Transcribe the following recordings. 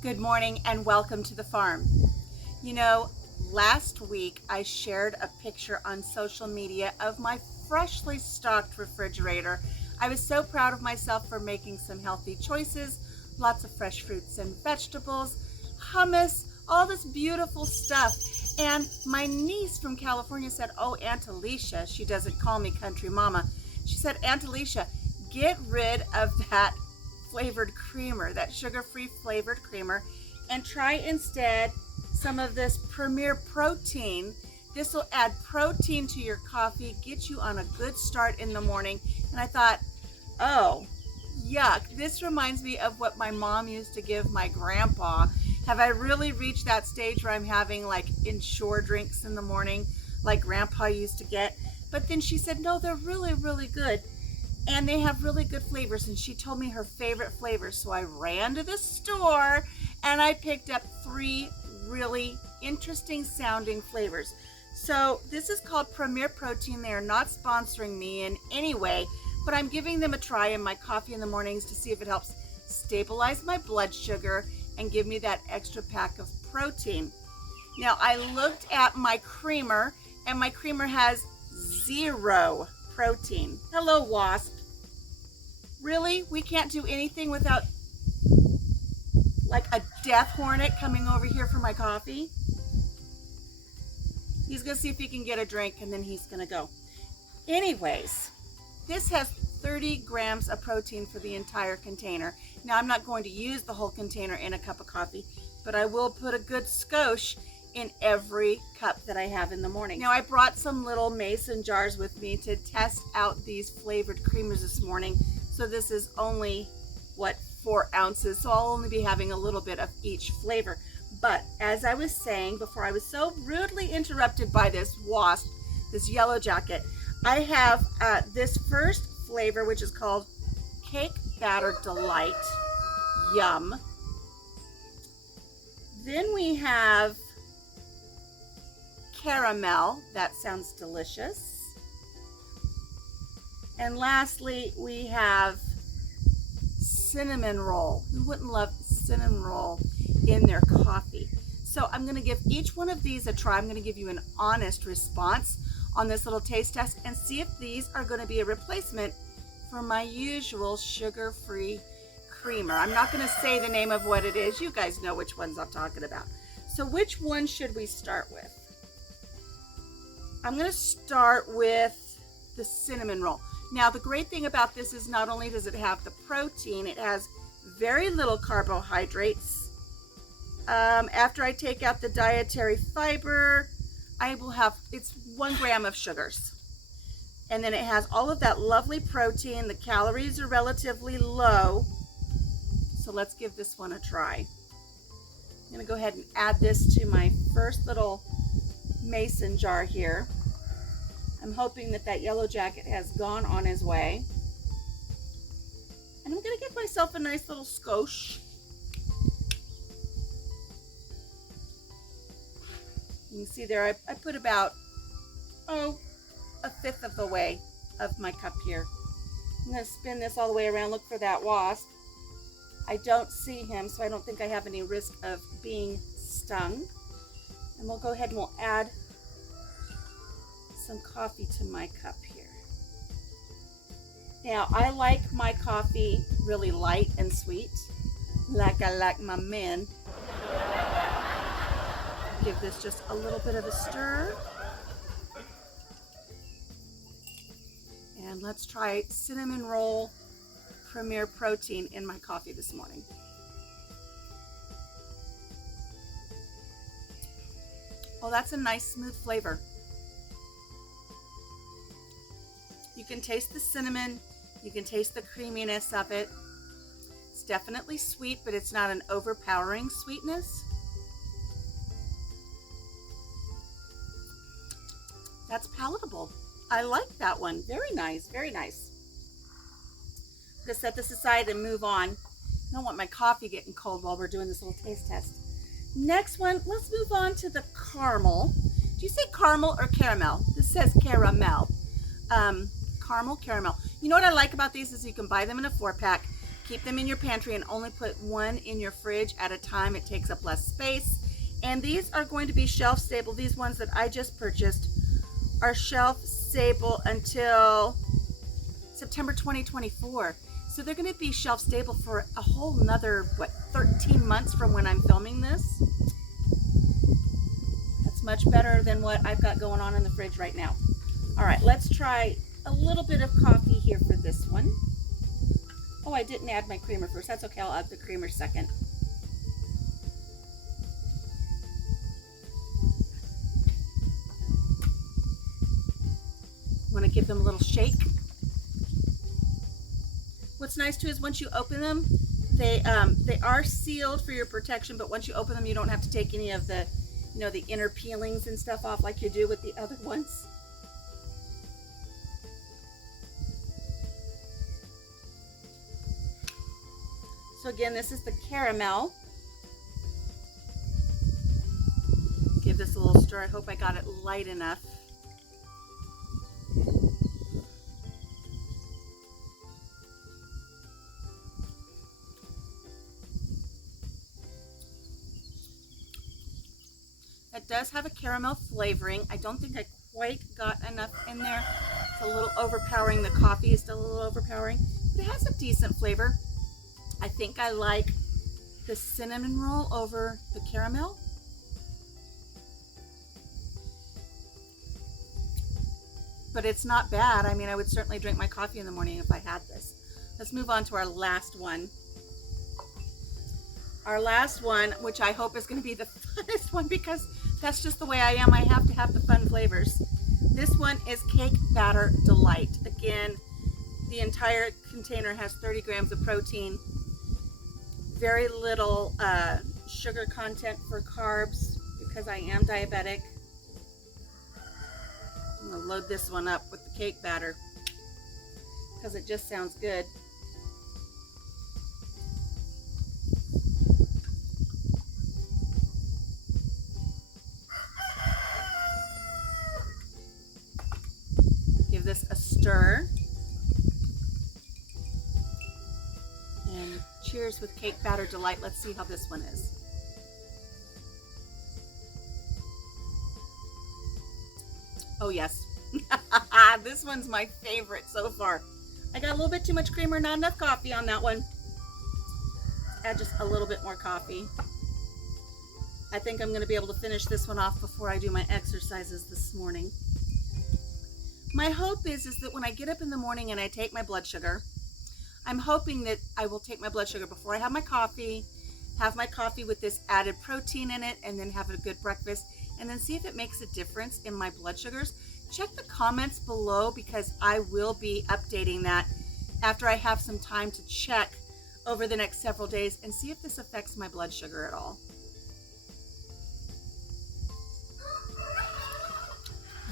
Good morning and welcome to the farm. You know, last week I shared a picture on social media of my freshly stocked refrigerator. I was so proud of myself for making some healthy choices, lots of fresh fruits and vegetables, hummus, all this beautiful stuff. And my niece from California said, "Oh, Aunt Alicia," she doesn't call me country mama. She said, "Aunt Alicia, get rid of that flavored creamer, that sugar-free flavored creamer, and try instead some of this Premier Protein. This will add protein to your coffee, get you on a good start in the morning." And I thought, oh, yuck. This reminds me of what my mom used to give my grandpa. Have I really reached that stage where I'm having like Ensure drinks in the morning like grandpa used to get? But then she said, no, they're really, really good. And they have really good flavors, and she told me her favorite flavors. So I ran to the store and I picked up 3 really interesting sounding flavors. So this is called Premier Protein. They are not sponsoring me in any way, but I'm giving them a try in my coffee in the mornings to see if it helps stabilize my blood sugar and give me that extra pack of protein. Now I looked at my creamer, and my creamer has 0 protein. Hello, wasp. Really? We can't do anything without like a death hornet coming over here for my coffee? He's gonna see if he can get a drink and then he's gonna go. Anyways, this has 30 grams of protein for the entire container. Now I'm not going to use the whole container in a cup of coffee, but I will put a good skosh in every cup that I have in the morning. Now I brought some little mason jars with me to test out these flavored creamers this morning. So this is only, 4 ounces. So I'll only be having a little bit of each flavor. But as I was saying before, I was so rudely interrupted by this wasp, this yellow jacket. I have this first flavor, which is called Cake Batter Delight. Yum. Then we have caramel. That sounds delicious. And lastly, we have cinnamon roll. Who wouldn't love cinnamon roll in their coffee? So I'm going to give each one of these a try. I'm going to give you an honest response on this little taste test and see if these are going to be a replacement for my usual sugar-free creamer. I'm not going to say the name of what it is. You guys know which ones I'm talking about. So which one should we start with? I'm going to start with the cinnamon roll. Now, the great thing about this is not only does it have the protein, it has very little carbohydrates. After I take out the dietary fiber, I will have, it's 1 gram of sugars. And then it has all of that lovely protein. The calories are relatively low. So let's give this one a try. I'm going to go ahead and add this to my first little mason jar here. I'm hoping that that yellow jacket has gone on his way. And I'm going to give myself a nice little skosh. You can see there I put about, a 1/5 of the way of my cup here. I'm going to spin this all the way around. Look for that wasp. I don't see him, so I don't think I have any risk of being stung. And we'll go ahead and we'll add some coffee to my cup here. Now, I like my coffee really light and sweet, like I like my men. Give this just a little bit of a stir. And let's try cinnamon roll Premier Protein in my coffee this morning. Oh, that's a nice smooth flavor. You can taste the cinnamon, you can taste the creaminess of it. It's definitely sweet, but it's not an overpowering sweetness. That's palatable. I like that one. Very nice, very nice. I'm gonna set this aside and move on. I don't want my coffee getting cold while we're doing this little taste test. Next one, let's move on to the caramel. Do you say caramel or caramel? This says caramel. Caramel. You know what I like about these is you can buy them in a 4-pack. Keep them in your pantry and only put one in your fridge at a time. It takes up less space. And these are going to be shelf stable. These ones that I just purchased are shelf stable until September 2024. So they're going to be shelf stable for a whole nother, 13 months from when I'm filming this. That's much better than what I've got going on in the fridge right now. All right, let's try a little bit of coffee here for this one. Oh, I didn't add my creamer first. That's okay, I'll add the creamer second. Want to give them a little shake. What's nice too is once you open them, they are sealed for your protection, but once you open them, you don't have to take any of the, the inner peelings and stuff off like you do with the other ones. So again, this is the caramel. Give this a little stir. I hope I got it light enough. It does have a caramel flavoring. I don't think I quite got enough in there. It's a little overpowering. The coffee is still a little overpowering, but it has a decent flavor. I think I like the cinnamon roll over the caramel. But it's not bad. I mean, I would certainly drink my coffee in the morning if I had this. Let's move on to our last one. Our last one, which I hope is going to be the funnest one because that's just the way I am. I have to have the fun flavors. This one is Cake Batter Delight. Again, the entire container has 30 grams of protein. Very little sugar content for carbs because I am diabetic. I'm going to load this one up with the cake batter because it just sounds good. Give this a stir. And cheers with Cake Batter Delight. Let's see how this one is. Oh yes, this one's my favorite so far. I got a little bit too much creamer, not enough coffee on that one. Add just a little bit more coffee. I think I'm going to be able to finish this one off before I do my exercises this morning. My hope is that when I get up in the morning and I take my blood sugar, I'm hoping that I will take my blood sugar before I have my coffee with this added protein in it, and then have a good breakfast, and then see if it makes a difference in my blood sugars. Check the comments below because I will be updating that after I have some time to check over the next several days and see if this affects my blood sugar at all.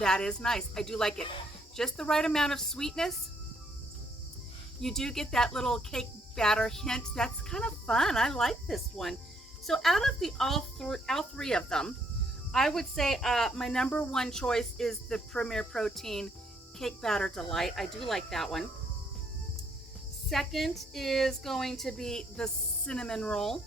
That is nice. I do like it. Just the right amount of sweetness. You do get that little cake batter hint. That's kind of fun. I like this one. So out of the all three of them, I would say my number one choice is the Premier Protein Cake Batter Delight. I do like that one. Second is going to be the cinnamon roll.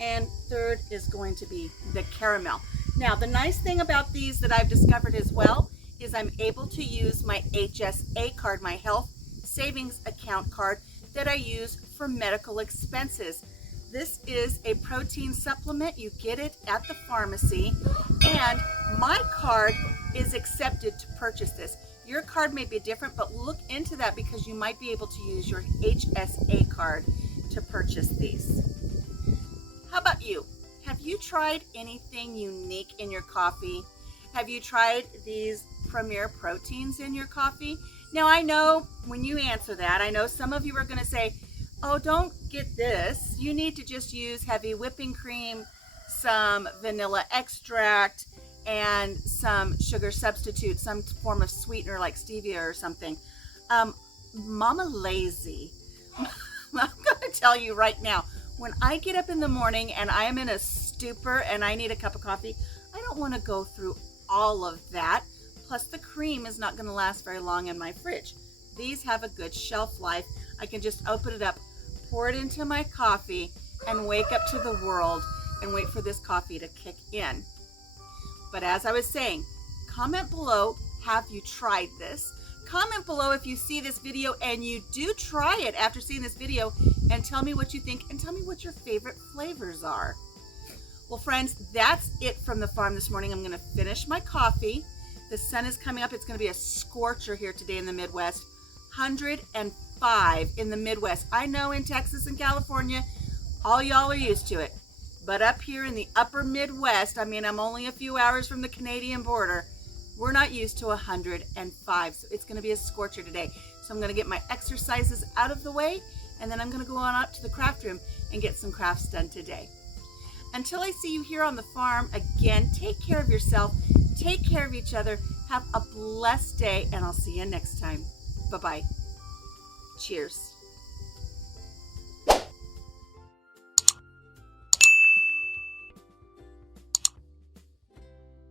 And third is going to be the caramel. Now, the nice thing about these that I've discovered as well is I'm able to use my HSA card, my health savings account card that I use for medical expenses. This is a protein supplement. You get it at the pharmacy, and my card is accepted to purchase this. Your card may be different, but look into that because you might be able to use your HSA card to purchase these. How about you? Have you tried anything unique in your coffee? Have you tried these Premier Proteins in your coffee? Now, I know when you answer that, I know some of you are going to say, oh, don't get this. You need to just use heavy whipping cream, some vanilla extract, and some sugar substitute, some form of sweetener like stevia or something. Mama lazy. I'm going to tell you right now, when I get up in the morning and I am in a stupor and I need a cup of coffee, I don't want to go through all of that. Plus, the cream is not going to last very long in my fridge. These have a good shelf life. I can just open it up, pour it into my coffee, and wake up to the world and wait for this coffee to kick in. But as I was saying, comment below, have you tried this? Comment below if you see this video and you do try it after seeing this video, and tell me what you think and tell me what your favorite flavors are. Well, friends, that's it from the farm this morning. I'm going to finish my coffee. The sun is coming up. It's going to be a scorcher here today in the Midwest. 105 in the Midwest. I know in Texas and California, all y'all are used to it. But up here in the upper Midwest, I mean, I'm only a few hours from the Canadian border, we're not used to 105. So it's going to be a scorcher today. So I'm going to get my exercises out of the way, and then I'm going to go on up to the craft room and get some crafts done today. Until I see you here on the farm, again, take care of yourself, take care of each other, have a blessed day, and I'll see you next time. Bye-bye. Cheers.